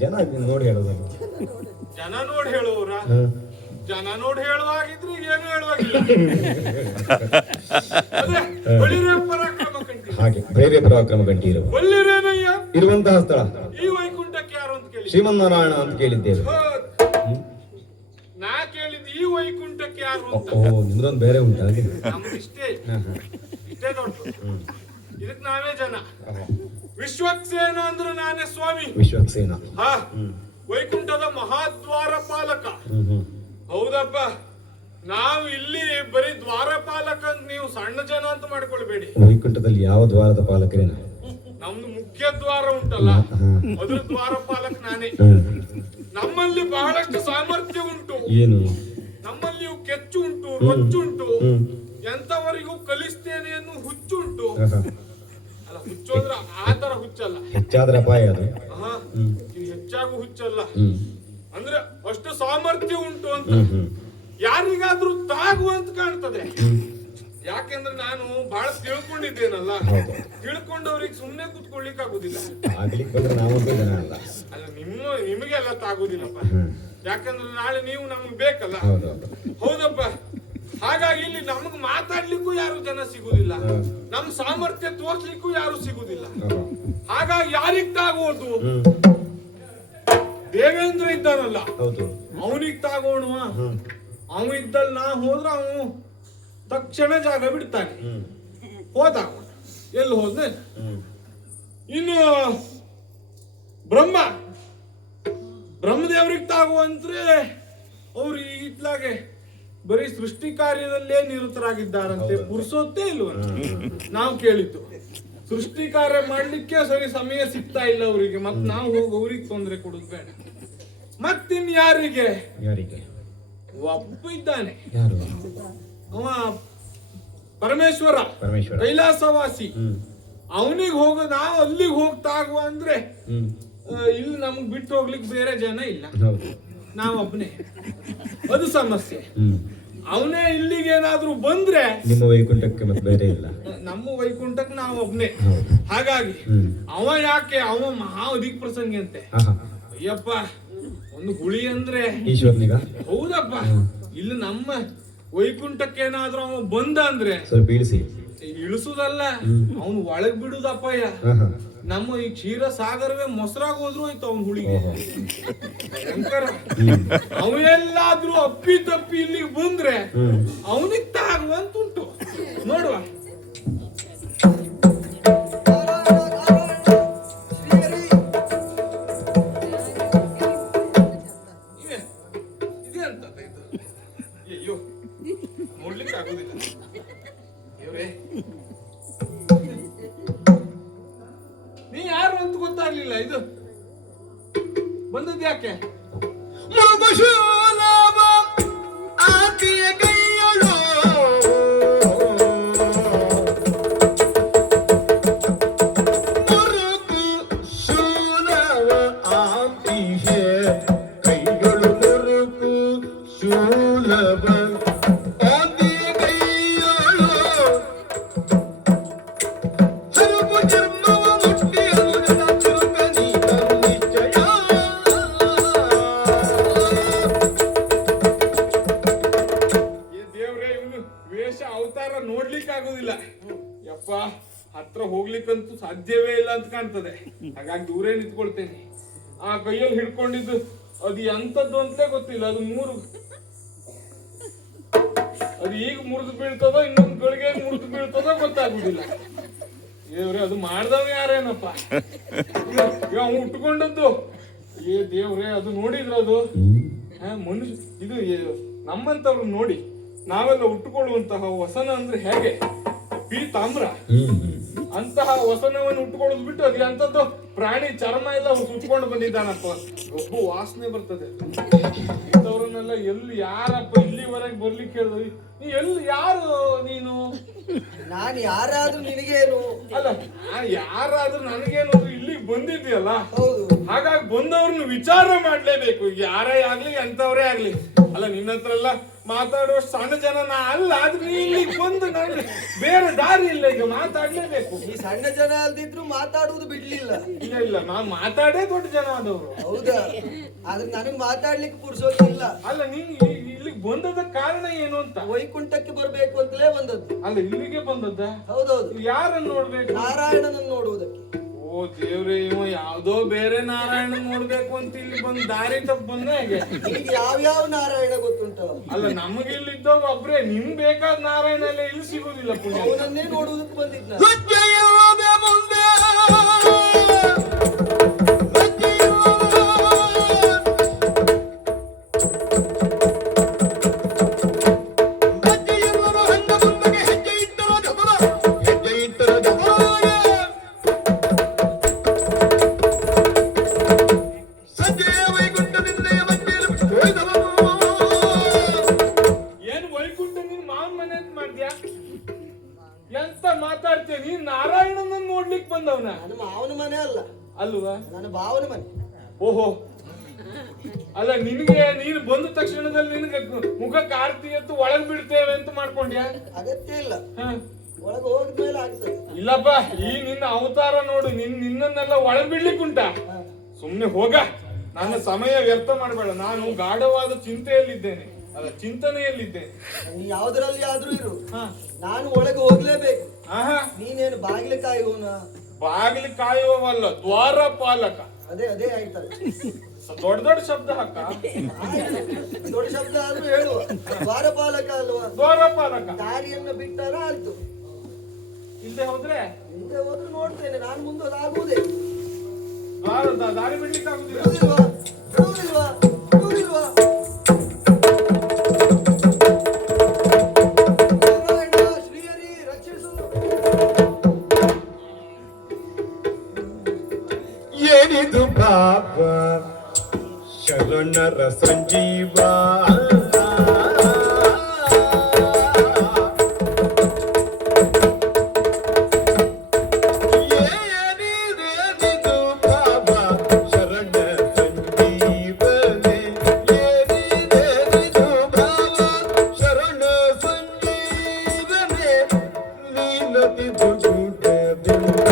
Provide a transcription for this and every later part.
ಜನ ನೋಡಿ ಹೇಳೋದಲ್ಲ. ಜನ ನೋಡಿ ಹೇಳುವರ ಜನ ನೋಡಿ ಹೇಳುವಾಗಿದ್ರೆ ಏನು ಹೇಳುವಾಗಿಲ್ಲ. ಬಳಿರೆ ಪರಾಕ್ರಮ ಕಂಠಿ, ಹಾಗೆ ಬೇರೆ ಪರಾಕ್ರಮ ಕಂಠಿ ಇರುವ ಬಲ್ಲಿರೇನಯ್ಯ ಇರುವಂತಹ ಸ್ಥಳ ಈ ವೈಕುಂಠಕ್ಕೆ ಯಾರು ಅಂತ ಕೇಳಿ ಶ್ರೀಮನ್ನಾರಾಯಣ ಅಂತ ಕೇಳಿದ್ದೇವೆ. ನಾ ಕೇಳಿದ್ದು ಈ ವೈಕುಂಠಕ್ಕೆ ಯಾರು ಅಂತ. ಓ, ನಿಮ್ದೊಂದು ಬೇರೆ ಉಂಟು ಹಾಗೆ. ನಮ್ದು ಇಷ್ಟೇ ದೊಡ್ಡದು. ಇದಕ್ ನಾವೇ ಜನ. ವಿಶ್ವಕ್ಸೇನ ಅಂದ್ರೆ ನಾನೇ ಸ್ವಾಮಿ. ವಿಶ್ವಕ್ಸೇನ ಹಾ, ವೈಕುಂಠದ ಮಹಾದ್ವಾರಪಾಲಕ. ಹೌದಪ್ಪ, ನಾವು ಇಲ್ಲಿ ಬರೀ ದ್ವಾರಪಾಲಕ ಅಂತ ನೀವು ಸಣ್ಣ ಜನ ಅಂತ ಮಾಡ್ಕೊಳ್ಬೇಡಿ. ವೈಕುಂಠದಲ್ಲಿ ಯಾವ ದ್ವಾರದ ಪಾಲಕರೇನ? ನಮ್ದು ಮುಖ್ಯ ದ್ವಾರ ಉಂಟಲ್ಲ, ಅದ್ರ ದ್ವಾರಪಾಲಕ ನಾನೇ. ನಮ್ಮಲ್ಲಿ ಬಹಳಷ್ಟು ಸಾಮರ್ಥ್ಯ ಉಂಟು. ಏನು? ನಮ್ಮಲ್ಲಿ ಕೆಚ್ಚು ಉಂಟು, ರೊಚ್ಚುಂಟು, ಎಂತವರಿಗೂ ಕಲಿಸ್ತೇನೆ ಅನ್ನೋ ಹುಚ್ಚುಂಟು. ಅಲ್ಲ, ಹುಚ್ಚು ಅಂದ್ರೆ ಆ ತರ ಹುಚ್ಚಲ್ಲ, ಹೆಚ್ಚಾದ್ರೆ ಅಪಾಯ ಅದು. ಇದು ಹೆಚ್ಚಾಗೂ ಹುಚ್ಚಲ್ಲ, ಅಂದ್ರೆ ಅಷ್ಟು ಸಾಮರ್ಥ್ಯ ಉಂಟು ಅಂತ ಯಾರಿಗಾದ್ರೂ ತಾಗುವಂತ ಕಾಣ್ತದೆ. ಯಾಕೆಂದ್ರೆ ನಾನು ಬಹಳ ತಿಳ್ಕೊಂಡಿದ್ದೇನಲ್ಲ, ತಿಳ್ಕೊಂಡವ್ರಿಗೆ ಸುಮ್ನೆ ಕುತ್ಕೊಳ್ಳಿಕ್ ಆಗುದಿಲ್ಲ. ಅಲ್ಲ, ನಿಮಗೆಲ್ಲ ತಾಗುದಿಲ್ಲಪ್ಪ, ಯಾಕಂದ್ರೆ ನಾಳೆ ನೀವು ನಮಗ್ ಬೇಕಲ್ಲ. ಹೌದಪ್ಪ, ಹಾಗಾಗಿ ಇಲ್ಲಿ ನಮಗ್ ಮಾತಾಡ್ಲಿಕ್ಕೂ ಯಾರು ಜನ ಸಿಗುದಿಲ್ಲ, ನಮ್ ಸಾಮರ್ಥ್ಯ ತೋರ್ಸ್ಲಿಕ್ಕೂ ಯಾರು ಸಿಗುದಿಲ್ಲ. ಹಾಗಾಗಿ ಯಾರಿಗ್ ತಾಗೋದು? ದೇವೇಂದ್ರ ಇದ್ದಾನಲ್ಲ, ಅವನಿಗೆ ತಾಗೋಣ. ಅವ ಇದ್ದಲ್ಲಿ ನಾ ಹೋದ್ರ ಅವನು ತಕ್ಷಣ ಜಾಗ ಬಿಡ್ತಾನೆ. ಹೋದ, ಎಲ್ಲಿ ಹೋದ್ನೆ? ಇನ್ನು ಬ್ರಹ್ಮದೇವ್ರಿಗೆ ತಾಗುವಂದ್ರೆ ಅವ್ರು ಇತ್ಲಾಗೆ ಬರೀ ಸೃಷ್ಟಿ ಕಾರ್ಯದಲ್ಲೇ ನಿರತರಾಗಿದ್ದಾರಂತೆ, ಪುರುಸೊತ್ತೇ ಇಲ್ವಂತ ನಾವು ಕೇಳಿದ್ದು. ಸೃಷ್ಟಿ ಕಾರ್ಯ ಮಾಡ್ಲಿಕ್ಕೆ ಸರಿ ಸಮಯ ಸಿಗ್ತಾ ಇಲ್ಲ ಅವರಿಗೆ. ಮತ್ ನಾವು ಹೋಗಿ ಅವ್ರಿಗೆ ತೊಂದರೆ ಕೊಡುದು ಬೇಡ. ಮತ್ತಿನ್ ಯಾರಿಗೆ? ಒಬ್ಬ ಇದ್ದಾನೆ, ಅವ ಪರಮೇಶ್ವರ, ಕೈಲಾಸವಾಸಿ. ಅವನಿಗೆ ನಾವು ಅಲ್ಲಿಗೆ ಹೋಗ್ತಾಗುವ ಅಂದ್ರೆ ಇಲ್ಲಿ ನಮ್ಗ್ ಬಿಟ್ಟು ಹೋಗ್ಲಿಕ್ಕೆ ಬೇರೆ ಜನ ಇಲ್ಲ, ನಾವೊಬ್ನೇ. ಅದು ಸಮಸ್ಯೆ. ಅವನೇ ಇಲ್ಲಿಗೆ ಏನಾದ್ರೂ ಬಂದ್ರೆ ನಿಮ್ಮ ವೈಕುಂಠಕ್ಕೆ ಮತ್ತೆ ಬೇರೆ ಇಲ್ಲ, ನಮ್ಮ ವೈಕುಂಠಕ್ಕೆ ನಾವು ಒಬ್ನೇ. ಹಾಗಾಗಿ ಅವ ಯಾಕೆ, ಅವ ಮಹಾ ಅಧಿಕ ಪ್ರಸಂಗಿ ಅಂತೆ. ಅಯ್ಯಪ್ಪ, ಒಂದು ಹುಳಿ ಅಂದ್ರೆ ಈಶ್ವರನಿಗ. ಹೌದಪ್ಪ, ಇಲ್ಲಿ ನಮ್ಮ ವೈಕುಂಠಕ್ಕೆ ಏನಾದ್ರೂ ಅವ ಬಂದ ಅಂದ್ರೆ ಸ್ವಲ್ಪ ಇಳಿಸುದಲ್ಲ, ಅವನು ಒಳಗ್ ಬಿಡುದಪ್ಪಯ್ಯ. ನಮ್ಮ ಈ ಕ್ಷೀರ ಸಾಗರವೇ ಮೊಸರಾಗ ಹೋದ್ರು ಆಯ್ತು ಅವನ್ ಹುಳಿಗೆ. ಭಯಂಕರ. ಅವೆಲ್ಲಾದ್ರೂ ಅಪ್ಪಿ ತಪ್ಪಿ ಇಲ್ಲಿಗೆ ಬಂದ್ರೆ ಅವನಿಗೆ ತಾಗುವಂತುಂಟು ನೋಡುವ. ಅಯ್ಯೋ, ನೋಡ್ಲಿಕ್ಕೆ ಆಗುದಿಲ್ಲ. ನೀ ಯಾರು ಅಂತ ಗೊತ್ತಾಗ್ಲಿಲ್ಲ. ಇದು ಬಂದದ್ ಯಾಕೆ? ಅವತಾರ ನೋಡ್ಲಿಕ್ಕೆ ಆಗುದಿಲ್ಲ ಯಪ್ಪ. ಹತ್ರ ಹೋಗ್ಲಿಕ್ಕಂತೂ ಸಾಧ್ಯವೇ ಇಲ್ಲ ಅಂತ ಕಾಣ್ತದೆ. ಹಾಗಾಗಿ ದೂರೇ ನಿಂತ್ಕೊಳ್ತೇನೆ. ಆ ಕೈಯಲ್ಲಿ ಹಿಡ್ಕೊಂಡಿದ್ದು ಅದು ಎಂತದ್ದು ಅಂತಲೇ ಗೊತ್ತಿಲ್ಲ. ಅದು ಈಗ ಮುರಿದು ಬೀಳ್ತದೋ ಇನ್ನೊಂದು ಗಳಿಗೆ ಮುರಿದು ಬೀಳ್ತದೋ ಗೊತ್ತಾಗುದಿಲ್ಲ. ದೇವ್ರೆ, ಅದು ಮಾಡ್ದವ ಯಾರೇನಪ್ಪ? ಅವ್ನು ಉಟ್ಕೊಂಡದ್ದು. ದೇವ್ರೆ, ಅದು ನೋಡಿದ್ರ ಅದು ಮನುಷ್ಯ ಇದು ನಮ್ಮಂತವ್ರು ನೋಡಿ ನಾವೆಲ್ಲ ಉಟ್ಟುಕೊಳ್ಳುವಂತಹ ವಸನ ಅಂದ್ರೆ ಹೇಗೆ? ಪೀತಾಮ್ರ ಅಂತಹ ವಸನವನ್ನು ಉಟ್ಕೊಳ್ಳೋದು ಬಿಟ್ಟು ಅದು ಎಂತದ್ದು ಪ್ರಾಣಿ ಚರ್ಮ ಎಲ್ಲ ಸುಟ್ಕೊಂಡು ಬಂದಿದ್ದಾನಪ್ಪ. ಒಬ್ಬ ವಾಸನೆ ಬರ್ತದೆ. ಇಂಥವ್ರನ್ನೆಲ್ಲ ಎಲ್ಲಿ ಯಾರಪ್ಪ ಇಲ್ಲಿವರೆಗೆ ಬರ್ಲಿಕ್ಕೆ ಹೇಳಿದ್ವಿ? ನೀ ಎಲ್ಲಿ ಯಾರು ನೀನು? ನಾನು ಯಾರಾದ್ರೂ ನಿನಗೇನು? ಅಲ್ಲ, ನಾನು ಯಾರಾದ್ರೂ ನನಗೇನು? ಇಲ್ಲಿಗೆ ಬಂದಿದ್ಯಲ್ಲ, ಹಾಗಾಗಿ ಬಂದವ್ರನ್ನ ವಿಚಾರ ಮಾಡ್ಲೇಬೇಕು. ಯಾರೇ ಆಗ್ಲಿ ಎಂತವ್ರೇ ಆಗ್ಲಿ ಅಲ್ಲ ನಿನ್ನ ಹತ್ರ ಎಲ್ಲ ಮಾತಾಡುವ ಸಣ್ಣ ಜನ ನಾ ಅಲ್ಲ, ಆದ್ರೆ ನೀ ಇಲ್ಲಿಗೆ ಬಂದು ನಾನು ಬೇರೆ ದಾರಿ ಇಲ್ಲ, ಈಗ ಮಾತಾಡ್ಲೇಬೇಕು. ಈ ಸಣ್ಣ ಜನ ಅಲ್ದಿದ್ರು ಮಾತಾಡುವುದು ಬಿಡ್ಲಿಲ್ಲ. ಇಲ್ಲ ಇಲ್ಲ, ನಾನ್ ಮಾತಾಡೇ ದೊಡ್ಡ ಜನ ಆದವರು. ಹೌದಾ? ಆದ್ರೆ ನನಗ್ ಮಾತಾಡ್ಲಿಕ್ಕೆ ಪುರ್ಸೋತಿಲ್ಲ. ಅಲ್ಲ ನೀನ್ ಇಲ್ಲಿಗೆ ಬಂದದ ಕಾರಣ ಏನು ಅಂತ? ವೈಕುಂಠಕ್ಕೆ ಬರ್ಬೇಕು ಅಂತಲೇ ಬಂದದ್ದು. ಅಲ್ಲ ಇಲ್ಲಿಗೆ ಬಂದದ್ದ? ಹೌದೌದು. ಯಾರನ್ನು ನೋಡ್ಬೇಕು? ನಾರಾಯಣನನ್ನು ನೋಡುವುದಕ್ಕೆ. ಓ ದೇವ್ರೆ, ಇವ ಯಾವ್ದೋ ಬೇರೆ ನಾರಾಯಣ ನೋಡ್ಬೇಕು ಅಂತ ಇಲ್ಲಿ ಬಂದ್ ದಾರಿ ತಪ್ಪ ಬಂದ ಹೇಗೆ? ನಿಮಗೆ ಯಾವ್ಯಾವ ನಾರಾಯಣ ಗೊತ್ತುಂಟ? ಅಲ್ಲ ನಮಗೆ ಇಲ್ಲಿ ಇದ್ದವ್ರು ಒಬ್ರೆ, ನಿಮ್ ಬೇಕಾದ ನಾರಾಯಣ ಎಲ್ಲ ಇಲ್ಲಿ ಸಿಗುದಿಲ್ಲ. ಪುಣ್ಯ ಅವನನ್ನೇ ನೋಡುವುದಕ್ಕೆ ಬಂದಿದ್ದ. ಏನ್ ವೈಕುಂಠ ನಿನ್ ಮಾವನ್ ಮನೆ ಅಂತ ಮಾಡ್ದ್ಯಾ? ಎಂತ ಮಾತಾಡ್ತೀಯ ನೀನ್? ನಾರಾಯಣನ ನೋಡ್ಲಿಕ್ ಬಂದವನ? ನನ್ನ ಮಾವನ ಮನೆ ಅಲ್ಲ, ಅಲ್ವಾ? ನನ್ನ ಭಾವನ ಮನೆ. ಓಹೋ, ಅಲ್ಲ ನಿನ್ಗೆ ನೀನು ಬಂದ ತಕ್ಷಣದಲ್ಲಿ ನಿನ್ಗೆ ಮುಖಕ್ಕೆ ಆರ್ತಿ ಎತ್ತು ಒಳಗ್ ಬಿಡ್ತೇವೆ ಅಂತ ಮಾಡ್ಕೊಂಡ್ಯಾ? ಅಗತ್ಯ ಇಲ್ಲ, ಹ. ಒಳಗೆ ಹೋಗಿದ್ಮೇಲೆ ಆಗ್ತದೆ. ಇಲ್ಲಪ್ಪ, ಈ ನಿನ್ನ ಅವತಾರ ನೋಡು, ನಿನ್ನನ್ನೆಲ್ಲ ಒಳಗ್ ಬಿಡ್ಲಿಕ್ಕೆ ಉಂಟಾ? ಸುಮ್ನೆ ಹೋಗ, ನನ್ನ ಸಮಯ ವ್ಯರ್ಥ ಮಾಡಬೇಡ. ನಾನು ಗಾಢವಾದ ಚಿಂತೆಯಲ್ಲಿದ್ದೇನೆ, ಅಲ್ಲ ಚಿಂತನೆಯಲ್ಲಿದ್ದೇನೆ. ನೀ ಯಾವ್ದ್ರಲ್ಲಿ ಆದ್ರೂ ಇರು, ಹ. ನಾನು ಒಳಗೆ ಹೋಗ್ಲೇಬೇಕು. ಆಹಾ, ನೀನೇನು ಬಾಗಿಲು ಕಾಯುವನ? ಬಾಗಿಲು ಕಾಯುವವಲ್ಲ, ದ್ವಾರಪಾಲಕ. ಅದೇ ಅದೇ ಆಯ್ತಲ್ಲ. ದೊಡ್ಡ ದೊಡ್ಡ ಶಬ್ದ ಹಾಕ. ಆಯ್ತು. ದೊಡ್ಡ ಶಬ್ದ ಆದ್ರೂ ಹೇಳುವ. ದ್ವಾರಪಾಲಕ ಅಲ್ವಾ? ದ್ವಾರಪಾಲಕ. ದಾರಿಯನ್ನು ಬಿಟ್ಟಾರ ಆಯ್ತು. ಇಲ್ಲದೆ ಹೋದ್ರೆ ಹಿಂದೆ ಹೋದ್ರು ನೋಡ್ತೇನೆ, ನಾನು ಮುಂದೋದಾಗುವುದೇ. ದಾರಿ ಬಿಡ್ಲಿಕ್ಕೆ ಆಗುದಿಲ್ಲ. ಬಿಡುವುದಿಲ್ವಾ? ಬಿಡುವುದಿಲ್ವಾ? ಬಿಡುವುದಿಲ್ವಾ? ನಾರಾಯಣ ಶ್ರೀಹರಿ ರಕ್ಷಿಸು. ಏನಿದು ಪಾಪ ಶರಣರ ಸಂಜೀವ, ಏನಿದು ಪಾಪ ಶರಣ ಸಂಜೀವನೆ, ಏನಿದು ಭಾವ ಶರಣ ಸಂಜೀವನೆ, ನೀನದಿದು ಗುಣದಿಂದ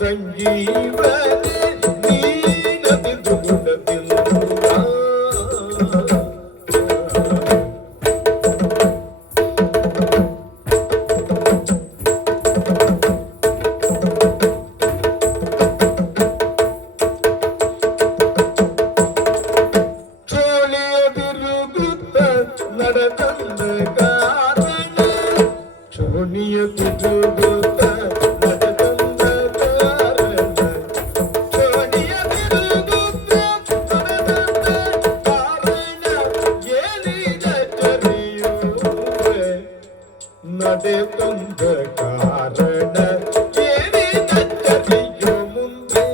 ಸಂಜೀವನೆ, ನೀನದಿದು ಗುಣದಿಂದ. ಚೋಳಿಯದಿರುಗುತ್ತ ನಡೆದಂದ ಕಾರಣ, ಚೋಣಿಯದಿರುಗುತ್ತ ನಡೆದಂದ ಕಾರಣ, ಚೋಣಿಯದಿರುಗುತ್ತ ನಡೆದಂದ ಕಾರಣ, ಏನಿದ ಚರಿಯುವೆ ನಡೆದಂದ ಕಾರಣ, ಏನಿದ ಚರಿಯು ಮುಂದೆ.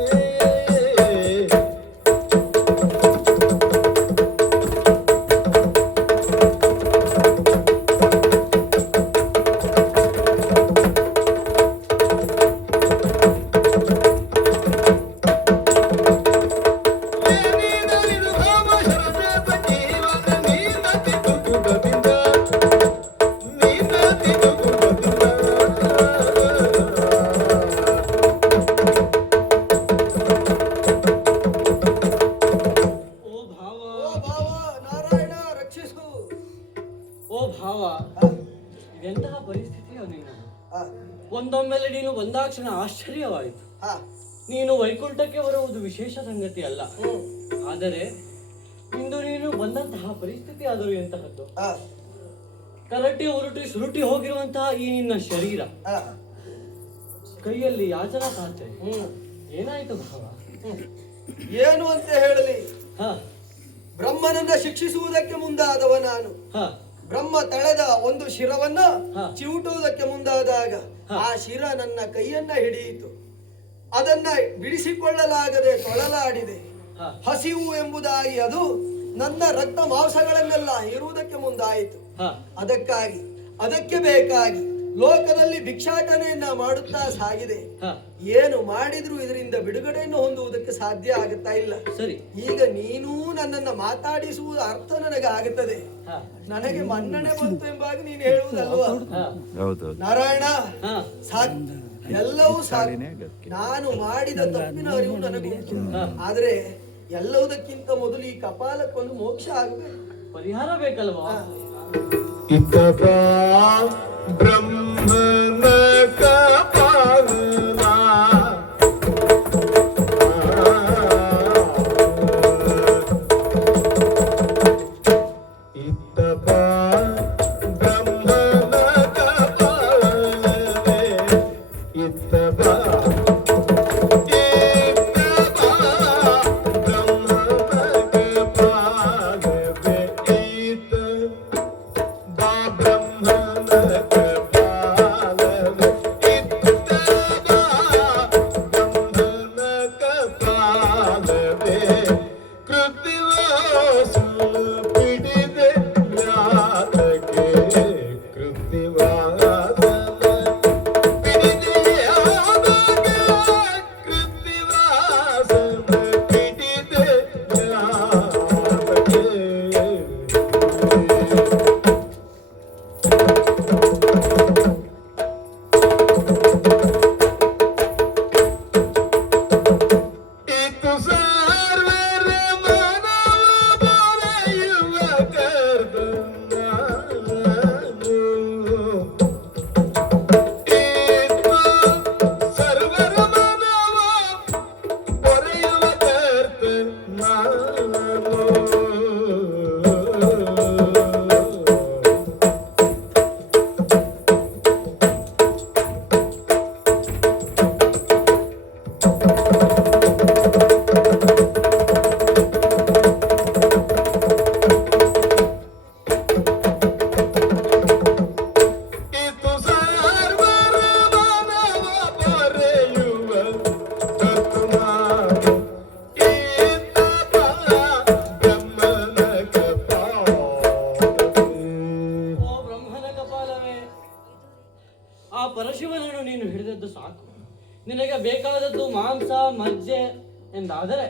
ಓ ಭಾವ, ನಾರಾಯಣ ರಕ್ಷಿಸು. ಓ ಭಾವ, ಇದೆಂತಹ ಪರಿಸ್ಥಿತಿಯೋ ನೀನು? ಆ, ಒಂದೊಮ್ಮೆಲೆ ನೀನು ಬಂದಾಕ್ಷಣ ಆಶ್ಚರ್ಯವಾಯಿತು. ಆ, ನೀನು ವೈಕುಂಠಕ್ಕೆ ಬರುವುದು ವಿಶೇಷ ಸಂಗತಿ ಅಲ್ಲ, ಹ್ಮ್, ಆದರೆ ಇಂದು ನೀನು ಬಂದಂತಹ ಪರಿಸ್ಥಿತಿ ಆದರೂ ಎಂತಹದ್ದು? ಆ, ಕರಟಿ ಉರುಟಿ ಸುರುಟಿ ಹೋಗಿರುವಂತಹ ಈ ನಿನ್ನ ಶರೀರ, ಆ, ಕೈಯಲ್ಲಿ ಯಾಚನಾ ಪಾತ್ರೆ, ಹ್ಮ್. ಏನಾಯ್ತು ಭಾವ? ಏನು ಅಂತ ಹೇಳಲಿ? ಹ ಬ್ರಹ್ಮನನ್ನ ಶಿಕ್ಷಿಸುವುದಕ್ಕೆ ಮುಂದಾದವ ನಾನು. ಹ ಬ್ರಹ್ಮ ತಳೆದ ಒಂದು ಶಿರವನ್ನ ಹ. ಚಿವುಟುವುದಕ್ಕೆ ಮುಂದಾದಾಗ ಹ. ಆ ಶಿರ ನನ್ನ ಕೈಯನ್ನ ಹಿಡಿಯಿತು. ಅದನ್ನ ಬಿಡಿಸಿಕೊಳ್ಳಲಾಗದೆ ತೊಳಲಾಡಿದೆ. ಹ. ಹಸಿವು ಎಂಬುದಾಗಿ ಅದು ನನ್ನ ರಕ್ತ ಮಾಂಸಗಳನ್ನೆಲ್ಲ ಹೀರುವುದಕ್ಕೆ ಮುಂದಾಯಿತು. ಹ ಅದಕ್ಕೆ ಬೇಕಾಗಿ ಲೋಕದಲ್ಲಿ ಭಿಕ್ಷಾಟನೆಯನ್ನ ಮಾಡುತ್ತಾ ಸಾಗಿದೆ. ಹ, ಏನು ಮಾಡಿದ್ರು ಇದರಿಂದ ಬಿಡುಗಡೆಯನ್ನು ಹೊಂದುವುದಕ್ಕೆ ಸಾಧ್ಯ ಆಗುತ್ತಾ ಇಲ್ಲ. ಸರಿ. ಈಗ ನೀನೂ ನನ್ನನ್ನ ಮಾತಾಡಿಸುವುದು ಅರ್ಥ ನನಗೆ ಆಗುತ್ತದೆ. ಹ, ನನಗೆ ಮನ್ನಣೆ ಬಂತು ಎಂಬಾಗಿ ನೀನು ಹೇಳುವುದಲ್ವಾ? ಹ, ನಾರಾಯಣ, ಹ, ಸಾಕು, ಎಲ್ಲವೂ ಸಾಕು. ನಾನು ಮಾಡಿದ ತಪ್ಪಿನ ಅರಿವು ನನಗುಂಟು. ಆದ್ರೆ ಎಲ್ಲವುದಕ್ಕಿಂತ ಮೊದಲು ಈ ಕಪಾಲಕ್ಕೊಂದು ಮೋಕ್ಷ ಆಗಬೇಕು, ಪರಿಹಾರ ಬೇಕಲ್ವಾ? ಇತಪ ಬ್ರಹ್ಮನ ಕಪಾಲ ಇತಪ ಬ್ರಹ್ಮನ ಕಪಾಲವೇ ಇತಪ ಆ ಪರಶಿವನನ್ನು ನೀನು ಹಿಡಿದದ್ದು ಸಾಕು. ನಿನಗೆ ಬೇಕಾದದ್ದು ಮಾಂಸ ಮಜ್ಜೆ ಎಂದಾದರೆ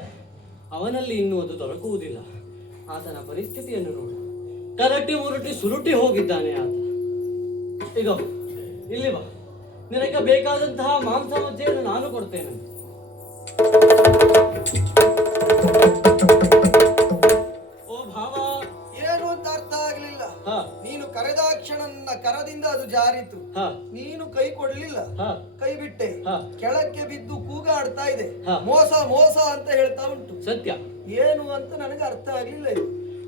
ಅವನಲ್ಲಿ ಇನ್ನೂ ಅದು ದೊರಕುವುದಿಲ್ಲ. ಆತನ ಪರಿಸ್ಥಿತಿಯನ್ನು ನೋಡು, ಕರಟಿ ಉರುಟಿ ಸುರುಟಿ ಹೋಗಿದ್ದಾನೆ ಆತ. ಇದೋ ಇಲ್ಲಿ ಬಾ, ನಿನಗೆ ಬೇಕಾದಂತಹ ಮಾಂಸ ಮಜ್ಜೆಯನ್ನು ನಾನು ಕೊಡ್ತೇನೆ. ಓ ಭಾವ, ಏನು ಅಂತ ಅರ್ಥ ಆಗ್ಲಿಲ್ಲ. ನೀನು ಕರೆದಾಕ್ಷಣ ನನ್ನ ಕರದಿಂದ ಅದು ಜಾರಿತು. ನೀನು ಕೈ ಕೊಡ್ಲಿಲ್ಲ, ಕೈ ಬಿಟ್ಟೆ. ಕೆಳಕ್ಕೆ ಬಿದ್ದು ಕೂಗಾಡ್ತಾ ಇದೆ, ಮೋಸ ಮೋಸ ಅಂತ ಹೇಳ್ತಾ ಉಂಟು. ಸತ್ಯ ಏನು ಅಂತ ನನಗೆ ಅರ್ಥ ಆಗ್ಲಿಲ್ಲ ಇದು.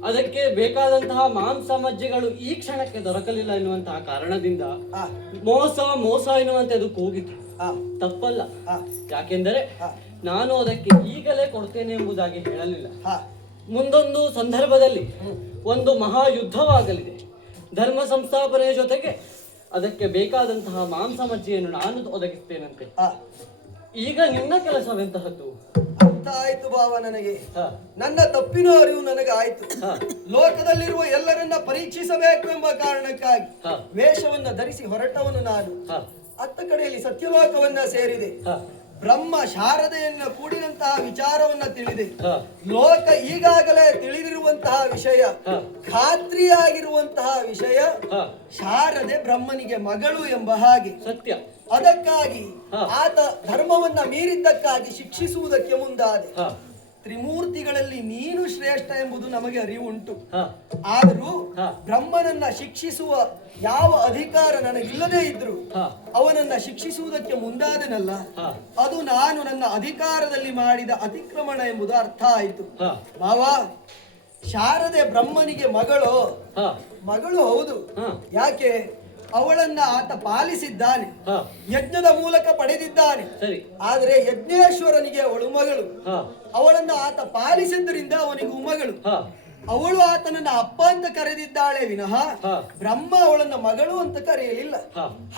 ಅದಕ್ಕೆ ಬೇಕಾದಂತಹ ಮಾಂಸ ಮಜ್ಜೆಗಳು ಈ ಕ್ಷಣಕ್ಕೆ ದೊರಕಲಿಲ್ಲ ಎನ್ನುವಂತಹ ಕಾರಣದಿಂದ ಮೋಸ ಮೋಸ ಎನ್ನುವಂತೆ ಅದು ಕೂಗಿತು. ತಪ್ಪಲ್ಲ, ಯಾಕೆಂದರೆ ನಾನು ಅದಕ್ಕೆ ಈಗಲೇ ಕೊಡ್ತೇನೆ ಎಂಬುದಾಗಿ ಹೇಳಲಿಲ್ಲ. ಮುಂದೊಂದು ಸಂದರ್ಭದಲ್ಲಿ ಒಂದು ಮಹಾಯುದ್ಧವಾಗಲಿದೆ. ಧರ್ಮ ಸಂಸ್ಥಾಪನೆಯ ಜೊತೆಗೆ ಅದಕ್ಕೆ ಬೇಕಾದಂತಹ ಮಾಂಸ ಮಜ್ಜೆಯನ್ನು ನಾನು ಒದಗಿಸ್ತೇನಂತೆ. ಈಗ ನಿನ್ನ ಕೆಲಸವೆಂತಹದ್ದು? ಅರ್ಥ ಆಯ್ತು ಭಾವ ನನಗೆ. ನನ್ನ ತಪ್ಪಿನ ಅರಿವು ನನಗೆ ಆಯ್ತು. ಲೋಕದಲ್ಲಿರುವ ಎಲ್ಲರನ್ನ ಪರೀಕ್ಷಿಸಬೇಕು ಎಂಬ ಕಾರಣಕ್ಕಾಗಿ ವೇಷವನ್ನ ಧರಿಸಿ ಹೊರಟವನು ನಾನು. ಅತ್ತ ಕಡೆಯಲ್ಲಿ ಸತ್ಯಲೋಕವನ್ನ ಸೇರಿದೆ. ಬ್ರಹ್ಮ ಶಾರದೆಯನ್ನ ಕೂಡಿದಂತಹ ವಿಚಾರವನ್ನ ತಿಳಿದೆ. ಲೋಕ ಈಗಾಗಲೇ ತಿಳಿದಿರುವಂತಹ ವಿಷಯ, ಖಾತ್ರಿಯಾಗಿರುವಂತಹ ವಿಷಯ, ಶಾರದೆ ಬ್ರಹ್ಮನಿಗೆ ಮಗಳು ಎಂಬ ಹಾಗೆ ಸತ್ಯ. ಅದಕ್ಕಾಗಿ ಆತ ಧರ್ಮವನ್ನ ಮೀರಿದ್ದಕ್ಕಾಗಿ ಶಿಕ್ಷಿಸುವುದಕ್ಕೆ ಮುಂದಾದೆ. ತ್ರಿಮೂರ್ತಿಗಳಲ್ಲಿ ನೀನು ಶ್ರೇಷ್ಠ ಎಂಬುದು ನಮಗೆ ಅರಿವುಂಟು. ಆದರೂ ಬ್ರಹ್ಮನನ್ನ ಶಿಕ್ಷಿಸುವ ಯಾವ ಅಧಿಕಾರ ನನಗಿಲ್ಲದೇ ಇದ್ರು ಅವನನ್ನ ಶಿಕ್ಷಿಸುವುದಕ್ಕೆ ಮುಂದಾದನಲ್ಲ, ಅದು ನಾನು ನನ್ನ ಅಧಿಕಾರದಲ್ಲಿ ಮಾಡಿದ ಅತಿಕ್ರಮಣ ಎಂಬುದು ಅರ್ಥ ಆಯಿತು. ಭಾವ, ಶಾರದೆ ಬ್ರಹ್ಮನಿಗೆ ಮಗಳು ಹೌದು. ಯಾಕೆ? ಅವಳನ್ನ ಆತ ಪಾಲಿಸಿದ್ದಾನೆ, ಯಜ್ಞದ ಮೂಲಕ ಪಡೆದಿದ್ದಾನೆ. ಆದರೆ ಯಜ್ಞೇಶ್ವರನಿಗೆ ಅವಳು ಮಗಳು. ಅವಳನ್ನ ಆತ ಪಾಲಿಸಿದ್ದರಿಂದ ಅವನಿಗೂ ಮಗಳು. ಅವಳು ಆತನನ್ನ ಅಪ್ಪ ಅಂತ ಕರೆದಿದ್ದಾಳೆ ವಿನಃ ಬ್ರಹ್ಮ ಅವಳನ್ನ ಮಗಳು ಅಂತ ಕರೆಯಲಿಲ್ಲ.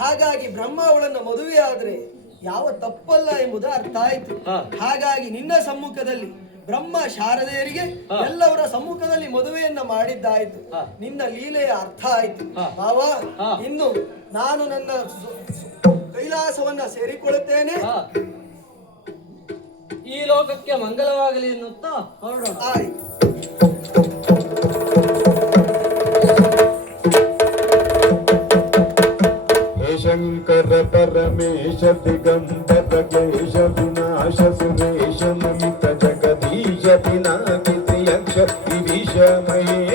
ಹಾಗಾಗಿ ಬ್ರಹ್ಮ ಅವಳನ್ನ ಮದುವೆ ಆದ್ರೆ ಯಾವ ತಪ್ಪಲ್ಲ ಎಂಬುದು ಅರ್ಥ ಆಯ್ತು. ಹಾಗಾಗಿ ನಿನ್ನ ಸಮ್ಮುಖದಲ್ಲಿ ಬ್ರಹ್ಮ ಶಾರದೆಯರಿಗೆ ಎಲ್ಲವರ ಸಮ್ಮುಖದಲ್ಲಿ ಮದುವೆಯನ್ನ ಮಾಡಿದ್ದಾಯ್ತು. ನಿನ್ನ ಲೀಲೆಯ ಅರ್ಥ ಆಯ್ತು. ಭಾವ, ಇನ್ನು ನಾನು ನನ್ನ ಕೈಲಾಸವನ್ನ ಸೇರಿಕೊಳ್ಳುತ್ತೇನೆ. ಹಾ. ಈ ಲೋಕಕ್ಕೆ ಮಂಗಲವಾಗಲಿ ಎನ್ನುತ್ತಾ ಹೊರಡೋಣ. ಆಯ್ತು. हे शंकर परमेश दिगंबर केश विनाश सुरेश नमित जगदीश पिनाकित यक्ष विभीष महेश